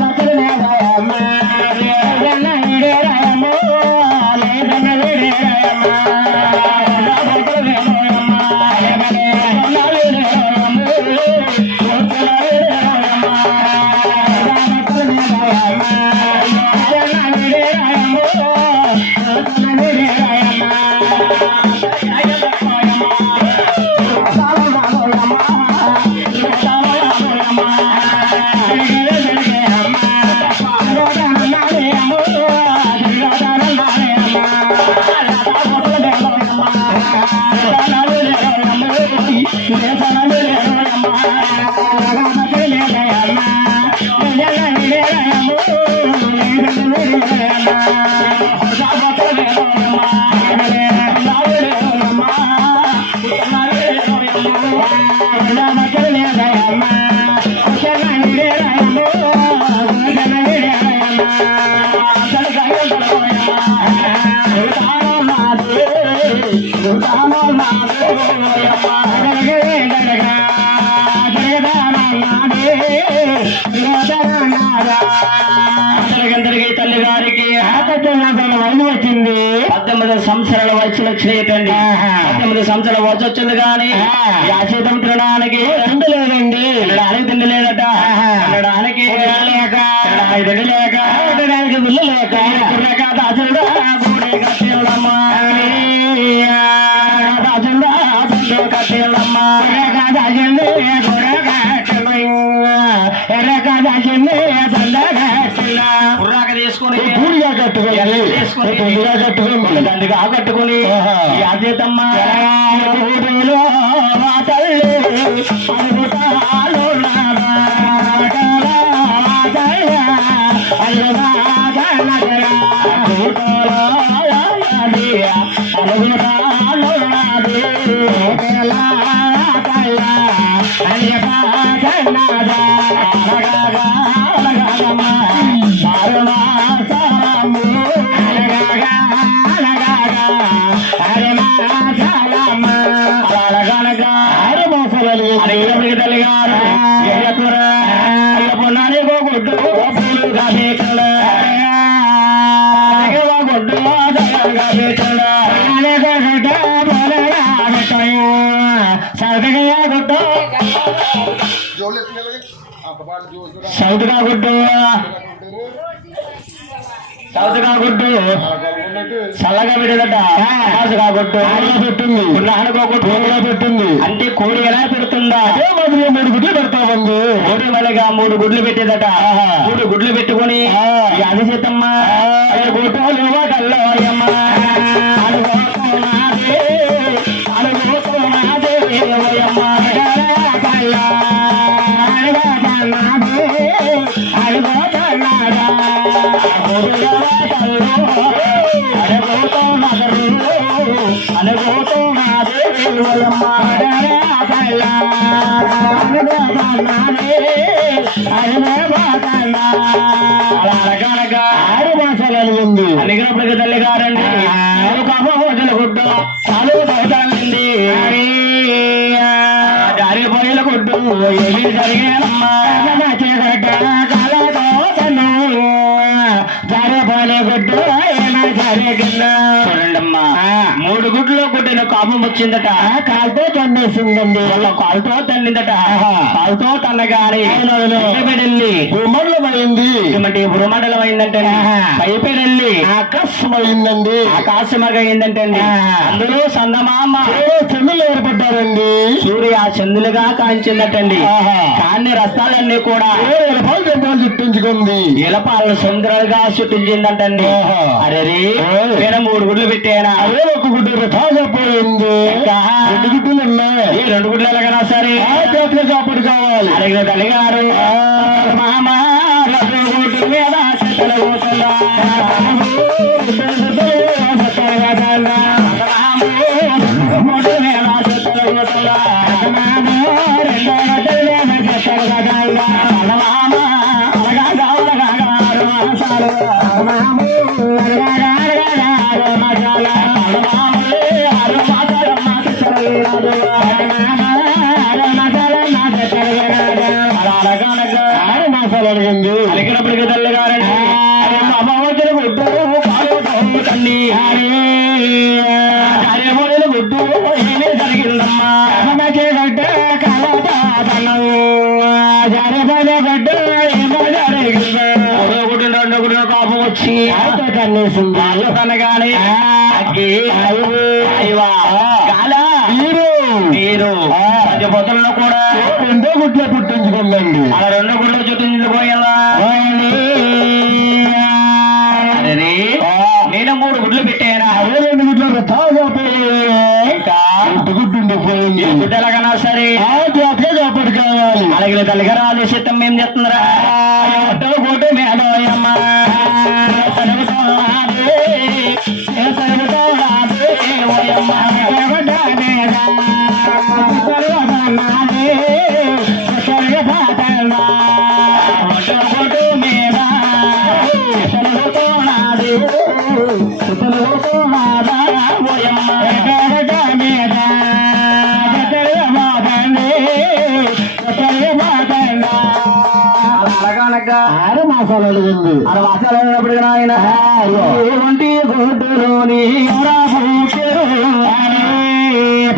மக்கள் వయసు వచ్చింది కానీ యాశీతం తినడానికి తిండి లేదండి. తినడానికి తిండి లేదట. తినడానికి లేక. తినడానికి తిండి లేక. తినడానికి బిల్లు లేక. కుర్రక దాసుడా. గూడే కట్టేళ్ళమ్మా కట్టేళ్ళమ్మా కుర్రాక తీసుకొని పూడిగా దండిగా కట్టుకుని కాసేకల సౌదగా గుడ్డు సౌదగా గుడ్డు సౌదగా గుడ్డు చల్లగా పెట్టదట రాజుగా కొట్టు పెట్టింది అనుకోకుండా పెట్టింది అంటే కోడి ఎలా పెడుతుందా అదే మొదలు మూడు గుడ్లు పెడతామంది కోడి వలగా మూడు గుడ్లు పెట్టేదట మూడు గుడ్లు పెట్టుకొని ఈ అభిషేతమ్మ గుట్టోలు వాటల్లో అయ్యమ్మ ఆరు మాసాలు ఉంది. అలిగినప్పటికి తల్లి గారండి అమ్మోజుల గుడ్డు. చాలు తగ్గుతానండి గుడ్డు. ఏమి జరిగానమ్మా తను జారిపోయిన గుడ్డు ఏమీ జరిగిందా చూడండమ్మా. మూడు గుడ్లు గుడ్డిన కాపం వచ్చిందట. కాలుతో తన్నేసిందండి. వాళ్ళ కాలుతో తన్నిందట. కాలుతో తన్నగాని వెళ్ళి భూమండలమైంది ఇటువంటి భూమండలం అయిందంటే పైపెళ్ళి ఆకాశమైందండి. ఆకాశమగా అయిందంటే అందులో సందమామ. చెన్నులు ఏర్పడ్డారండి? సూర్య చందులుగా కాంచిందటండి. ఆహా. కాన్ని రస్తాలన్నీ కూడా. రూపాయలు చెంపాలు చుట్టించుకుంది? ఇలపాలను సుందరంగా చుట్టించిందంటండి. అరే. నేను మూడు గుడ్లు పెట్టానా అదే ఒక గుడ్డు తాజాపోయింది ఇంకా? గుడ్డులు ఉన్నాయి ఈ రెండు గుడ్లు ఎలాగైనా సరే. ఆ చేతిలో కాపుడు కావాలి. అడిగిన తల్లి గారు. మామ గుడ్లు మీద చెత్తలు ఆరు కావాలి అలాగే తల్లిగా రాదు సిద్ధం ఏం చేస్తుందిరా ఆరు మాసాలు అడిగింది అయినప్పటికీ నాయన ఒంటి గుడ్డులోని ఎవరా పుట్టారు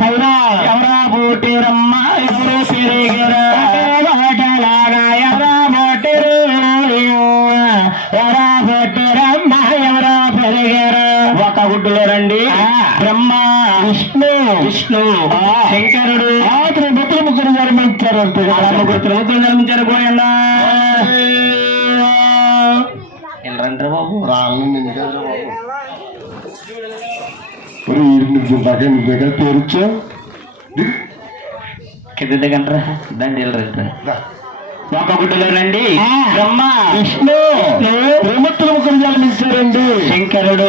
పైన ఎవరా పుట్టారమ్మ ఎవరు పెరిగారు? వాటలాగా ఎవరా పుట్టారు ఎవరా పుట్టారమ్మ ఎవరా పెరిగారు? ఒక గుడ్డులో రండి. బ్రహ్మ విష్ణు. విష్ణు శంకరుడు. ముగ్గురు జన్మించారంటే అలా ముగ్గురు త్రిమూర్తులు నిర్మించారు పోయన్నా దగ్గర పేరుచ్చా కింద దగ్గర రండి బ్రహ్మ. విష్ణు. త్రిమూర్తులు ముగ్గురు జన్మించారండి. శంకరుడు.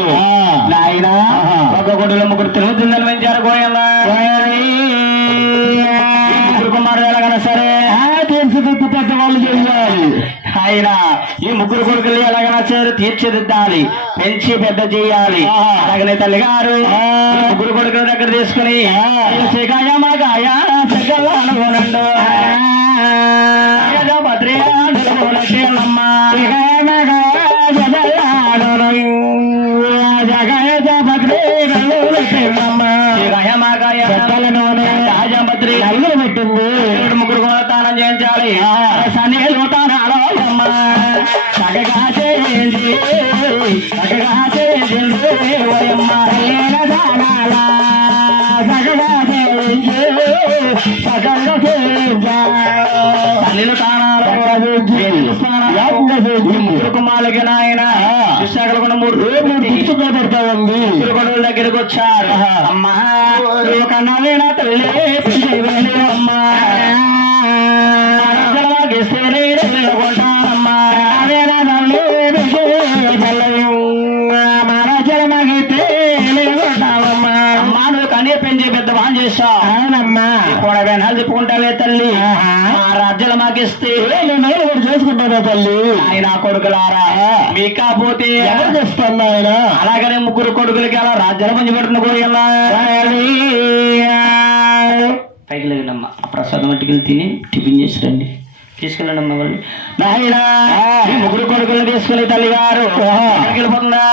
నాయన. ఆహా. ఒక గుడ్డలో ముగ్గురు నిర్మించారు పోయన్నా ముగ్గురు కుమారుడు ఎలాగైనా సరే. ఆయన ఈ ముగ్గురు కొడుకులు ఎలాగైనా సరే తీర్చిదిద్దాలి. పెంచి పెద్ద చేయాలి. అలాగనే తల్లి గారు ముగ్గురు కొడుకుల దగ్గర తీసుకుని భద్రే పెట్టింది. ముగ్గురు కూడా తానం చేయించాలి. దగ్గరికి వచ్చారు అమ్మా వెళ్ళగొంటానమ్మా నావేనా తల్లి అమ్మా పెంచి పెద్ద అవునమ్మా కూడా తల్లి ఆ రాజ్యాలు మాకిస్తే నేను చేసుకుంటాను తల్లి? కొడుకులారా? మీ కాకపోతే ఎవరు చేస్తాను ఆయన అలాగనే ముగ్గురు కొడుకులకి అలా రాజ్యాలు పంచి పెడుతున్న కోరికల్లా పైకి లేదండమ్మా ప్రసాదం మట్టుకెళ్ళి తిని టిఫిన్ చేసి రండి తీసుకెళ్ళండి అమ్మ వాళ్ళు నాయన ముగ్గురు కొడుకులు తీసుకుని తల్లి గారు వెళ్ళిపోతుందా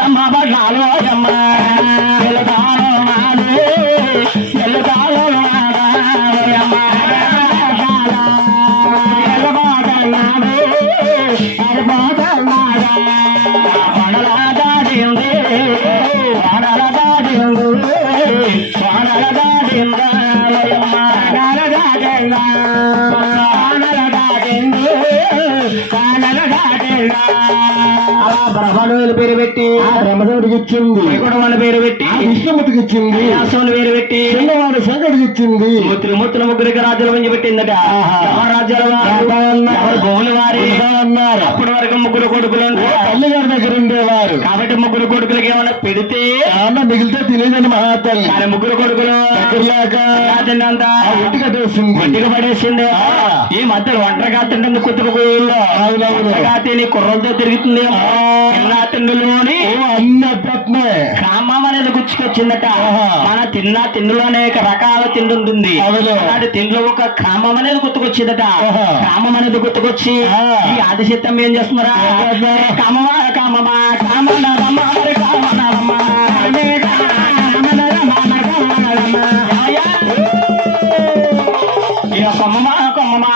అమ్మ బడ్డాలు అమ్మ. Thank you. బ్రహ్మణుల పేరు పెట్టి బ్రహ్మదేవుడికి ఇచ్చింది వైకుంఠమని పేరు పెట్టి విష్ణుమతికి ఇచ్చింది వ్యాసముని పేరు పెట్టి చిన్నవాడు శంకరుడికి ఇచ్చింది త్రిమూర్తుల ముగ్గురికి రాజ్యాలు పంచి పెట్టిందట. రాజ్యాల భూముల వారి అన్నారు అప్పటి వరకు ముగ్గురు కొడుకులు. తల్లి గారి దగ్గర ఉండేవారు. కాబట్టి ముగ్గురు కొడుకులకి ఏమన్నా పెడితే? అన్న మిగిలితే తెలియదని మహాతల్లి. కానీ ముగ్గురు కొడుకులు? దగ్గరలేక ఒట్టి కట్టేసింది ఒంటికి పడేసింది. ఈ మధ్య ఒంటరిగా తింటుంది కుతుకు అవునవును. తిని కుర్రలతో తిరుగుతుంది. తిన్నా తిండిలోని ఓ అన్నపట్నే కామం అనేది గుచ్చుకొచ్చిందట. మన తిన్నా తిండిలో అనేక రకాల తిండి ఉంటుంది. అలాంటి తిండిలో ఒక కామం అనేది గుర్తుకొచ్చిందట. కామం అనేది గుర్తుకొచ్చి. ఈ ఆదిశత్యం ఏం చేస్తున్నారా? కామమా కామమా కామనరమ్మ. ఇక కొమ్మమా కొమ్మమా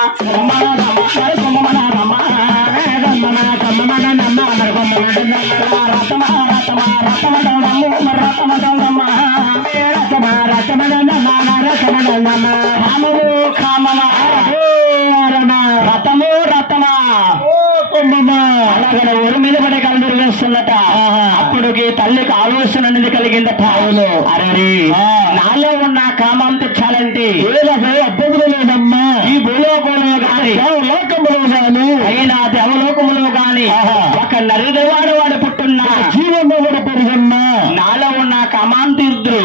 ఓ కొమ్మమ్మ అలాగనే ఊరి మీద పడే కళ్ళు వేస్తుందట అప్పుడుకి తల్లికి ఆలోచన అనేది కలిగిందట అవును. అరే. నాలో ఉన్న కామం తెచ్చాలంటే అబ్బులు లేదమ్మా ఈ భూలోకంలో గాని లోకంలో గాని అయినా దేవలోకములో గాని ఆహా. ఒక నరుడవాడు వాడు పుట్టున్నా జీవంలో కూడా పెరుగమ్మా నాలో ఉన్న కామాన్ తీరుద్దురు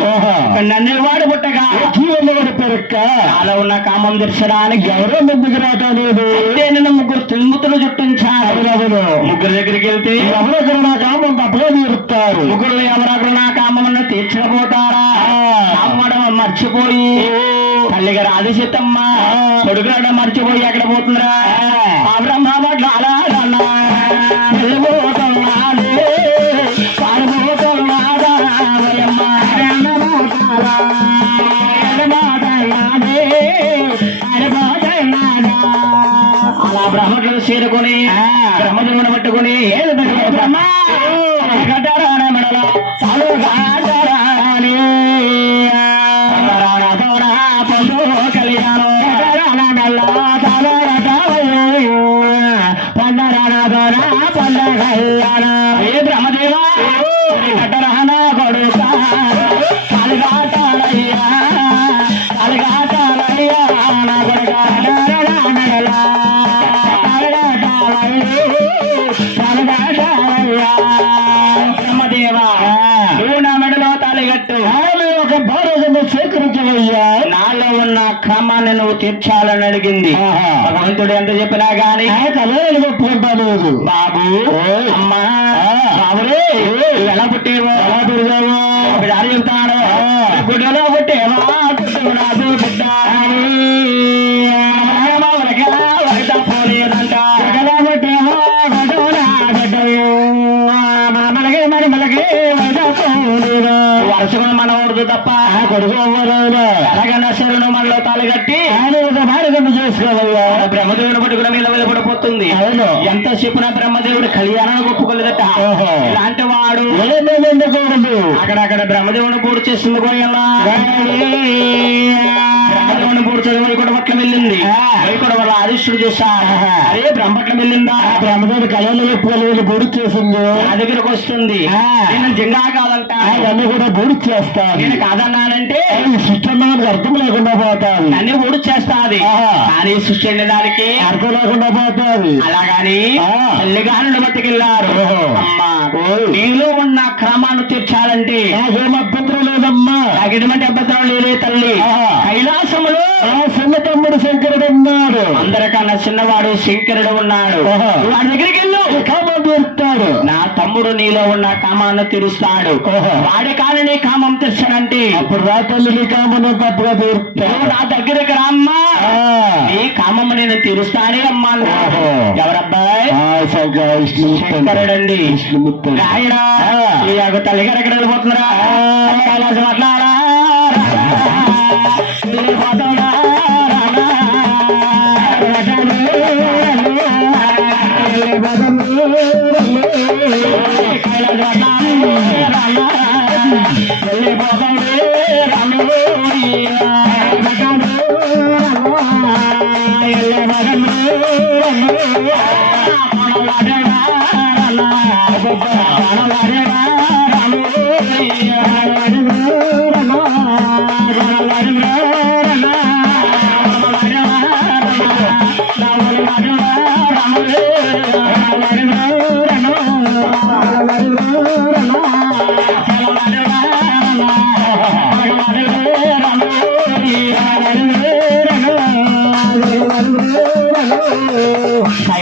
నన్నేవాడు పుట్టగా. జీవంలో కూడా పెరక్క. నాలో ఉన్న కామం తీర్చడానికి ఎవరో ముందుకు రావటం లేదు అదే నేను ముగ్గురు తిమ్ముతులు చుట్టించాను అవునవును ముగ్గురు దగ్గరికి వెళ్తే ఎవరొకరు నా కామం తప్పగా తీరుస్తారు. ముగ్గురు ఎవరొకరు నా కామమును తీర్చకపోతారా? కామడం మర్చిపోయి తల్లిగారు ఆదిశతమ్మ కొడుకురాడ మర్చిపోయి ఎక్కడ పోతుందిరా? ఆ. బ్రహ్మ చేరుకొని బ్రహ్మదేవుని పట్టుకొని పట్టుకో బ్రహ్మ. గడ్డరాన మెడల తీర్చాలని అడిగింది. భగవంతుడు ఎంత చెప్పినా గాని కలలు ఒప్పుకుంటా లేదు బాబు. అమ్మా. బాబురే ఎలా పుట్టేవో? ఎలా పెరిగావు ఒక దారి చెప్తాడు పుట్టేవా? బిడ్డ. వరుసగా మనం తప్ప కొడుకు ఎలాగన్నా శరును మనలో ఒక భారతను చేసుకోవయ్యా ఆ బ్రహ్మదేవుడు పట్టుకున్న మీద అవును. ఎంత చెప్పినా బ్రహ్మదేవుడు కళ్యాణాన్ని ఒప్పుకోలేదట. ఇలాంటి వాడు అక్కడక్కడ బ్రహ్మదేవుని పూడి చేస్తుంది గోయల్లా బ్రహ్మదేవుని పూడి చేసి వైకుంఠ పట్ల వెళ్ళింది. వైకుంఠ వల్ల ఆదిష్టుడు చూసా అరే బ్రహ్మపట్నం వెళ్ళిందా? బ్రహ్మదేవుడు కళలు ఒప్పుకోలేదు బుడి చేసింది. నా దగ్గరకు వస్తుంది. నేను జింగా కాదంట అవన్నీ కూడా బుడి చేస్తాను నేను కాదన్నానంటే సిస్టమ్ మనకు అర్థం లేకుండా పోతాది నన్ను ఊడి చేస్తాది. కానీ సృష్టి అనే దానికి అర్థం లేకుండా పోతాది అలాగాని బట్టుకెళ్ళారు ఓహో. అమ్మా. నీలో ఉన్న క్రమాన్ని తీర్చాలంటే నాకేం అభ్యంతరం లేదమ్మా. ఎటువంటి అభ్యంతరం లేదే తల్లి. కైలాసములో ఆ చిన్న తమ్ముడు శంకరుడు ఉన్నాడు అందరికన్నా చిన్నవాడు శంకరుడు ఉన్నాడు. వాడి దగ్గరికి వెళ్ళు కామం తీరుతాడు నా తమ్ముడు నీలో ఉన్న కామాన్ని తీరుస్తాడు. వాడి కాని నీ కామం తెచ్చాడంటే అప్పుడు రా తల్లి నీ కామను తప్పుగా తీరుతాడు నా దగ్గరికి రామ్మా. నీ కామం నేను తీరుస్తానే అమ్మా. ఎవరబ్బాయి? శంకరుడండి. రాయడా. తల్లి గారు ఎక్కడ వెళ్ళిపోతున్నారా? మాట్లాడా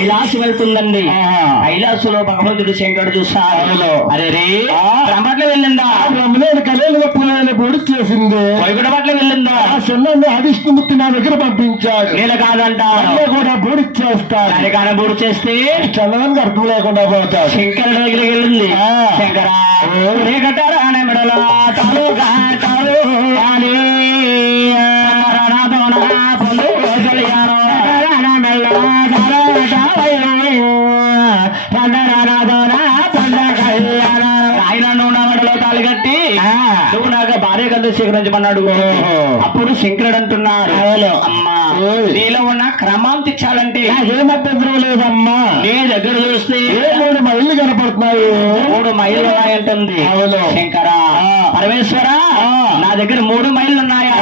కైలాసం వెళ్తుందండి. కైలాసులో భగవంతుడు శంకరుడు అవును. అరే రే. బ్రహ్మట్లో వెళ్ళిందా? గొప్పలైన చేసింది పట్ల వెళ్ళిందా? అధిష్ణుమూర్తి నా దగ్గర పంపించాడు. కాదంటారు అన్నీ కూడా పొడి చేస్తాడు దాని కానబూడు చేస్తే చంద్రానికి అర్థం లేకుండా పోతాడు. శంకరుడు దగ్గరికి వెళ్ళింది. శంకరా నీ కట్టారా మెడలో ఓహో. అప్పుడు శంకరుడు అంటున్నారు అవును. అమ్మా. నీలో ఉన్న క్రమం తెచ్చాలంటే నాకేం అభ్యంతరం లేదమ్మా నీ దగ్గర చూస్తే మూడు మైళ్ళు కనపడుతున్నాయి మూడు మైళ్ళు ఉన్నాయంటుంది. శంకరా. పరమేశ్వర. నా దగ్గర మూడు మైళ్ళు ఉన్నాయా.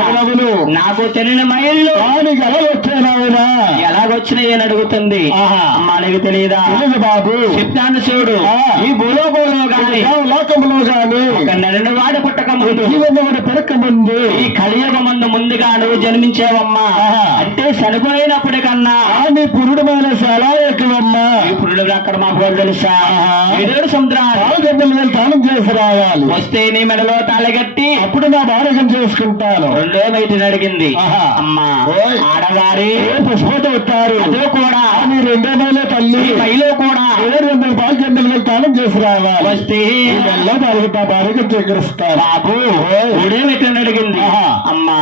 నాకు తెలియని మైళ్ళు. ఎలా ఎలాగొచ్చినాయి అని అడుగుతుంది. అమ్మా నీకు తెలియదా బాబు. చెప్తాను చూడు. ఈ భూలోకంలో గాని ఈ లోకంలో గాని ఒక నరుని వాడు పుట్టక ముందు పెరక ముందు ఈ కలియుగ మందు ముందుగా నువ్వు జన్మించావమ్మా. అంటే చనిపోయినప్పటికన్నా ఆ నీ పురుడు మైనస్ ఎలా ఎక్కువమ్మా? ఇప్పుడు అక్కడ మాకు తెలుసా. ఏడు సముద్రాలు. తానం చేసి రావాలి. వస్తే నీ మెడలో తాళగట్టి అప్పుడు నా భార్యకం చేసుకుంటాను. రెండో బయటని అడిగింది. అమ్మా. ఆడవారి. పుష్పత వస్తారు అదో కూడా. నీ రెండో తల్లి. మైలో కూడా ఏ రెండు పాలగడ్డలు వెళ్ళి తానం చేసి రావాలి వస్తే దానికి నా భార్యకం స్వీకరిస్తాను బాబు. మూడే బయటని అడిగింది. అమ్మా.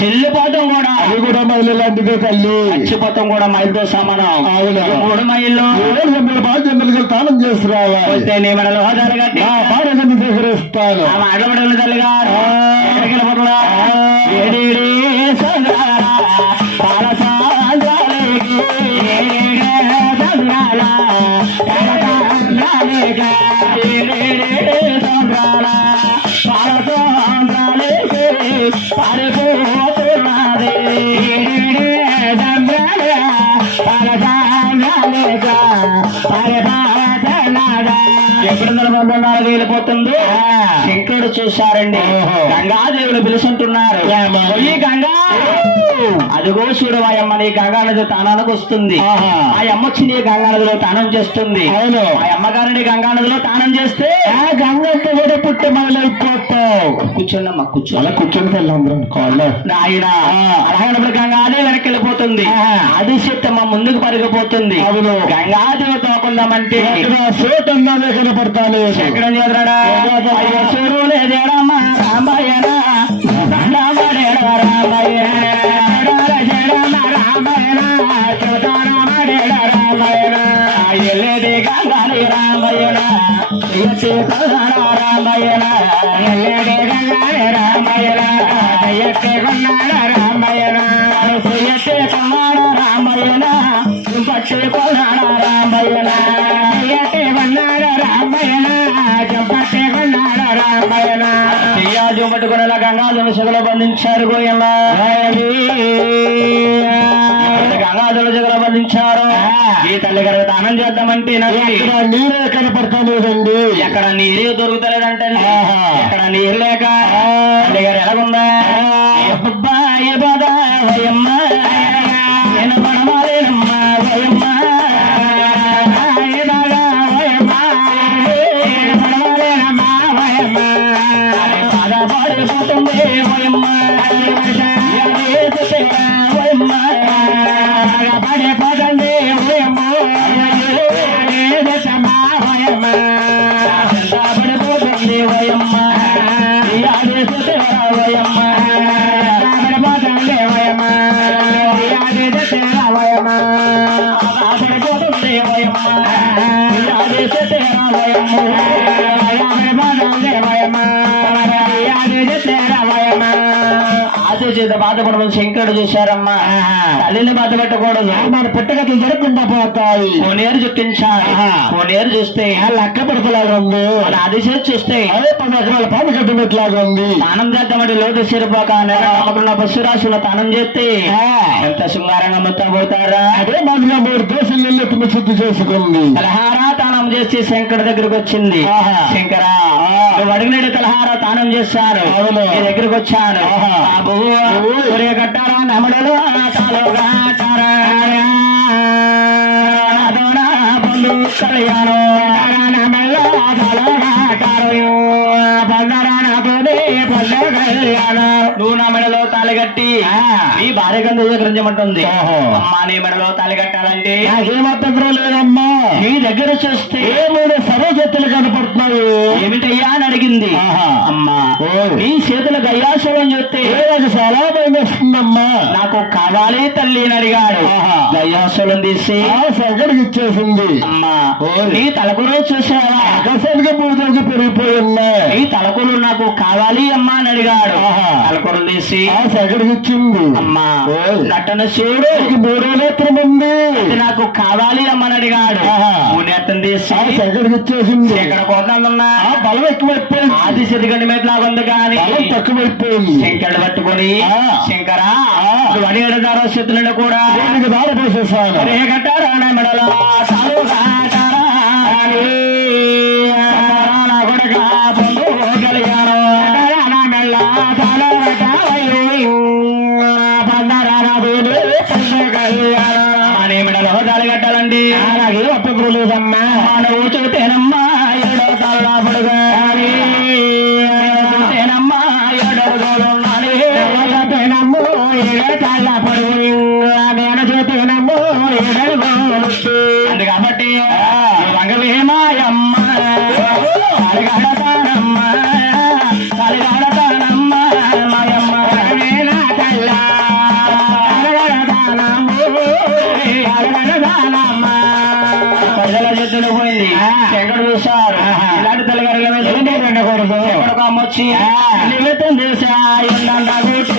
చెల్లిపోతాం కూడా. అది కూడా మైలు లాంటిదే తల్లి. చచ్చిపోతాం కూడా మైలుతో సమానం. అవును. మూడు ఏడు రెండు పాలగడ్డలు వెళ్ళి తానం చేసి రావాలి. వస్తే నీ మెడలో తాళగట్టి నా భార్యకం స్వీకరిస్తాను ఆమె అడబడలు తల్లిగారు. వెళ్ళిపోతుంది శంకరుడు చూశారండి ఓహో. గంగాదేవులు పిలుచుంటున్నారు? ఈ గంగా అదిగో చూడు ఆ అమ్మ నీ గంగా నది తానానికి వస్తుంది. ఆ అమ్మ వచ్చి నీ గంగా నదిలో తానం చేస్తుంది. అవును. ఆ అమ్మగారిని గంగా నదిలో తానం చేస్తే ఆ గంగంతా కూడా పుట్టి మొదలైపోతావు కూర్చోండమ్మా కూర్చో. అలా కూర్చొని అందరం కాళ్ళు. ఆయన అలాగనప్పుడు గంగాదేవి వెనక్కి వెళ్ళిపోతుంది. అది శక్తమ్మ ముందుకు పరిగిపోతుంది. అవును. గంగాదేవి తోకుందామంటే సోట్ అన్నదే కనపడతాను ఎక్కడ చేద్దాడా అయ్యో సూర్యులే జడమ్మ రామయ్యన రామయ్య రామయ్యన ఎల్లేది గంగాలి రామయ్యన రామయ్యన రామయ్యన పట్టి కొన్నాడ రామయ్యన ఎత్తి కొన్నాడ రామయ్యన చంపట్టి కొన్నాడ రామయ్యన తీయాజు పట్టుకుని గంగాధుల బంధించారు గోయమ్మ గంగాధుల సెగలో బంధించారు ఈ తల్లి గారు దానం చేద్దామంటే నీరే కనపడతాలేదండి. ఎక్కడ నీరు దొరుకుతలేదంటే ఆహా. ఎక్కడ నీరు లేక తల్లి గారు ఎలాగుందా? చేత బాధపడడం శంకరుడు చూశారమ్మా. తల్లిని బాధ పెట్టకూడదు మన పుట్టగతులు జరగకుండా పోతాయి. కోనేరు చుట్టించాలి. కోనేరు చూస్తే. లెక్క పెడతలాగా ఉంది. ఆది చేతి చూస్తే. అదే పది ఎకరాల పాము కట్టినట్లాగా ఉంది. తానం చేద్దామంటే లోటు సిరిపోక నమ్మకున్న బస్సు రాశుల తానం చేస్తే. ఎంత శృంగారంగా మొత్తం పోతారా? అదే మాదిరిగా మూడు దేశాలు శుద్ధి చేసుకుంది. తలహారా తానం చేసి శంకర్ దగ్గరకు వచ్చింది. శంకరా నువ్వు అడిగినట్టు తలహార తానం చేస్తాను నీ దగ్గరకు వచ్చాను. కట్టారా నమడలు కళ్యాణం తాళిగట్టి నీ భార్య గంధ స్వీకరించమంటుంది. అమ్మా నీ మెడలో తాళి కట్టాలంటే. నాకేం అభ్యంతరం లేదమ్మా. నీ దగ్గర చూస్తే మూడు సర్వశక్తులు కనపడుతున్నాయి. ఏమిటయ్యా అని అడిగింది. అమ్మా ఓయ్. నీ చేతుల గయ్యాసులం చూస్తే ఏ నాకు చాలా భయం వేస్తుందమ్మా నాకు కావాలి తల్లి అని అడిగాడు. ఆహా. గయ్యాసులం తీసి. ఆ శంకర్కి ఇచ్చేసింది. అమ్మా. నీ తలకులు చూసావా? ఆకాశానికి పూజలకు పెరిగిపోయి ఉన్నాయి. నీ తలకులు నాకు కావాలి అమ్మా అని అడిగాడు. శంకర్కి ఇచ్చింది అమ్మా. నటన శివుడు నీకు మూడో నేత్రం ఉంది. నాకు కావాలి అమ్మని అడిగాడు. మూడెత్తం తీసి ఇచ్చేసింది ఎక్కడ ఆ బలం ఎక్కువైపోయింది. ఆది సిద్ధిగండి మెట్లా ఉంది కానీ తక్కువైపోయింది. శంకరుడు పట్టుకొని ఆ. శంకరా. నువ్వు అడిగాడు దారోశత్రులను కూడా దారి పోసేసాను రే కట్టారా నా మెడలో? కాబట్టి మాయమ్మ అలగడతానమ్మ ప్రజల చేతులు పోయింది ఎక్కడ చూసారు ఇలాంటి తల్లిగారుల మీద ఉండకూడదు ఎక్కడికి అమ్మొచ్చి నిమిత్తం చేసా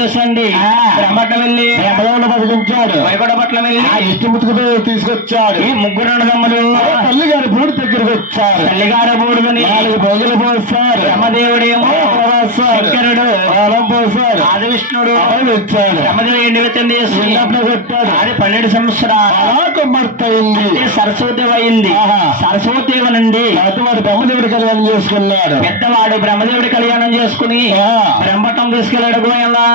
రాజేతన పూర్తి చేసండి బ్రహ్మట్ల వెళ్ళి బతికించాడు వైకుంఠ పట్ల వెళ్ళి ఆ ఇష్టముతుకుతో తీసుకొచ్చాడు. ఈ ముగ్గురు అన్నదమ్ములు. తల్లి గారి పూడి దగ్గరికి వచ్చారు. తల్లిగారు బూడుదని నాలుగు భోగులు పోస్తారు బ్రహ్మదేవుడేమో శంకరుడు. పాలం పోసారు ఆదివిష్ణుడు నిమిత్తం చేసి కొట్టాడు. ఆడి పన్నెండు సంవత్సరాలు. కొమ్మర్తయింది సరస్వతి అయింది. సరస్వతి నుండి వాడు బ్రహ్మదేవుడి కళ్యాణం చేసుకున్నాడు. పెద్దవాడు బ్రహ్మదేవుడి కళ్యాణం చేసుకుని. బ్రహ్మటం తీసుకెళ్ళాడు గోయల్లా.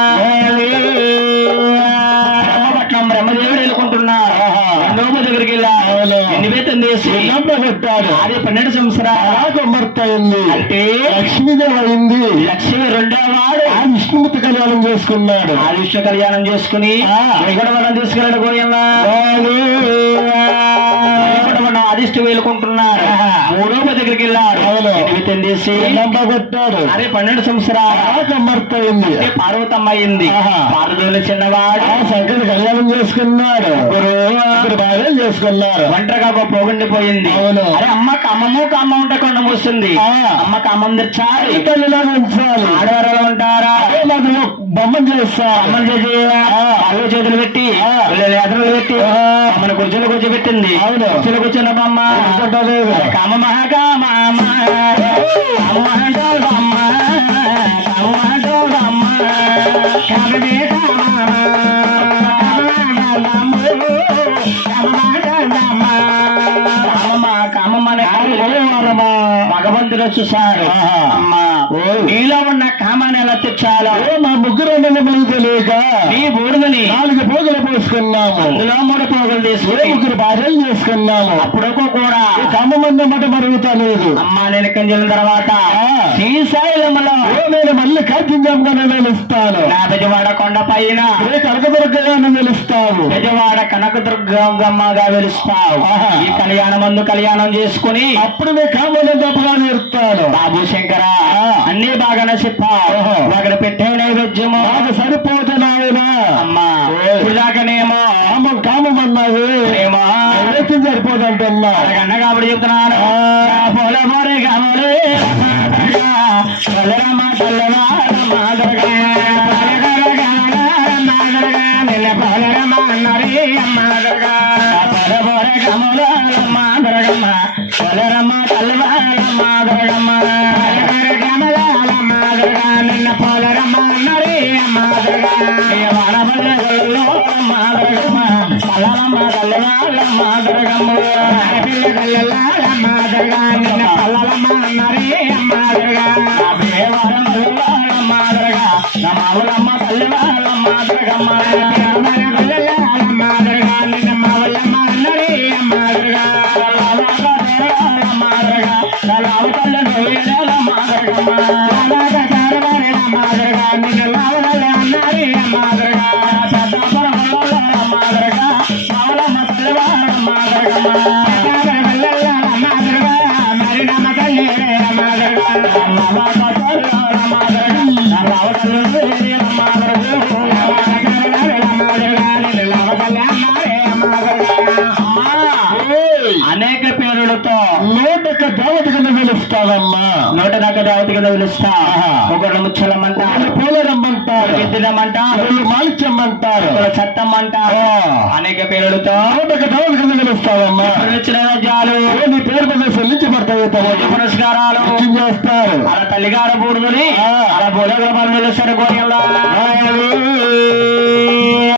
నివేదన చేసి ఆది పన్నెండు సంవత్సరాలు. అలా కొమ్మర్తయింది అంటే? లక్ష్మీదేవి అయింది లక్ష్మి రెండో వాడు. ఆ విష్ణుమూర్తి కళ్యాణం చేసుకున్నాడు. ఆ విష్ణు కళ్యాణం చేసుకుని ఆ. వైకుంఠవనం తీసుకెళ్ళాడు వైకుంఠవనం అధిష్ఠు వేలుకుంటున్నారు ఆహా. మూడో దగ్గరికి చిన్నప్ప కొట్టాడు. అదే పన్నెండు సంవత్సరాలు. పార్వతమ్మ అయింది. పార్వతులు చిన్నవాడు. శంకరుడు కళ్యాణం చేసుకున్నాడు. బాగా చేసుకున్నారు. ఒంటరిగా ఒక పోగొండిపోయింది అవును. అరే అమ్మ కమ్మము కమ్మ ఉంటే కొండ మూస్తుంది. ఆ. అమ్మ కమ్మం తెచ్చాలి. తల్లిలాగా ఉంచాలి. ఆడవారు ఉంటారా? బొమ్మను చేస్తా అమ్మని చేసి అల్లు చేతులు పెట్టి ఎదురులు పెట్టి. అమ్మని కుర్చీలు కూర్చోబెట్టింది. అవును. కుర్చీలు కూర్చున్న బొమ్మ. కామ కామ కామ కామ భగవంతుడు చూసాడు ఆహా. అమ్మా ఓయ్. నీలో ఉన్న కామాన్ని మా ముగ్గురు మనకు తెలియక నీ బూడిదని నాలుగు పోగులు పోసుకున్నాము. అందులో మూడు పోగులు తీసుకుని ముగ్గురు భార్యలు చేసుకున్నాము. అప్పుడు కూడా కమ్మమంది మట మరుగుతా లేదు. అమ్మ నేను కంజల తర్వాత. శ్రీశైలంలో నేను మళ్ళీ కాచింజంగానే నిలుస్తాను నా బెజవాడ కొండ పైన ఏ కనకదుర్గగానే నిలుస్తాను. బెజవాడ కనకదుర్గమ్మగా వెలుస్తావు. ఈ కళ్యాణం మందు కళ్యాణం చేసుకుని అప్పుడు నీ కామని గొప్పగా నేర్తాను బాబు శంకర. అన్ని బాగానే చెప్పావు. అక్కడ పెట్టే నైవేద్యము. నాకు సరిపోతే నాయన. అమ్మా. ఇప్పుడు దాకానేమో కామం కామం అన్నది నైవేద్యం సరిపోదంటున్నా అన్న కాబట్టి చెప్తున్నాను. ఆ. పొల పొరే గమలే పొలరమ్మ மண்டல అంట అనేక పేరులతో నిలుస్తావమ్మా. వచ్చిన రాజ్యాలు? నీ పేరు మీద చెల్లించబడతాయి పురస్కారాలు. చేస్తారు? అలా తల్లిగారు పూడుకుని అలా భోజన రూపాయలు వెళ్ళేస్తారు